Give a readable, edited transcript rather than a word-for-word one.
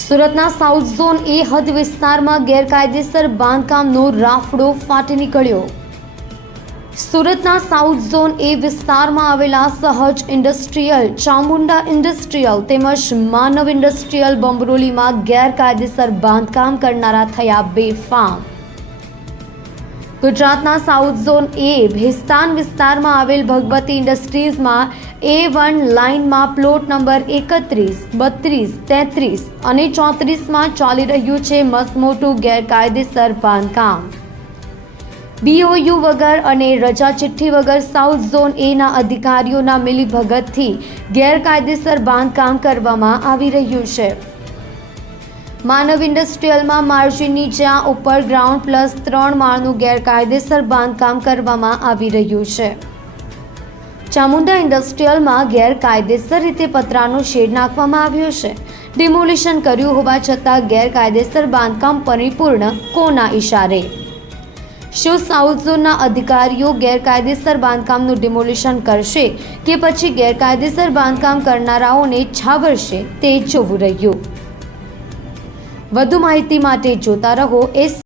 સુરતના south zone એ હદ વિસ્તારમાં ગેરકાયદેસર બાંધકામનો રાફડો ફાટી નીકળ્યો। સુરતના સાઉથ ઝોન એ વિસ્તારમાં આવેલા સહજ ઇન્ડસ્ટ્રીયલ, ચામુંડા ઇન્ડસ્ટ્રીયલ તેમજ માનવ ઇન્ડસ્ટ્રીયલ બમ્બરોલીમાં ગેરકાયદેસર બાંધકામ કરનારા થયા બેફામ। ગુજરાતના સાઉથ ઝોન એ ભેસ્તાન વિસ્તારમાં આવેલ ભગવતી ઇન્ડસ્ટ્રીઝમાં A1 લાઇનમાં પ્લોટ નંબર 31, 32, 33 અને 34માં ચાલી રહ્યું છે મસમોટું ગેરકાયદેસર બાંધકામ। BOU વગર અને રજા ચિઠ્ઠી વગર સાઉથ ઝોન એના અધિકારીઓના મિલીભગતથી ગેરકાયદેસર બાંધકામ કરવામાં આવી રહ્યું છે। માનવ ઇન્ડસ્ટ્રીયલમાં માર્જિનની જ્યાં ઉપર ગ્રાઉન્ડ પ્લસ 3 માળનું ગેરકાયદેસર બાંધકામ કરવામાં આવી રહ્યું છે। ચામુંડા ઇન્ડસ્ટ્રીયલમાં ગેરકાયદેસર રીતે પતરાનો શેડ નાખવામાં આવ્યો છે। ડિમોલિશન કર્યું હોવા છતાં ગેરકાયદેસર બાંધકામ પરિપૂર્ણ કોના ઇશારે? શું સાઉથ ઝોનના અધિકારીઓ ગેરકાયદેસર બાંધકામનું ડિમોલિશન કરશે કે પછી ગેરકાયદેસર બાંધકામ કરનારાઓને છાવરશે તે જોવું રહ્યું। વધુ માહિતી માટે જોતા રહો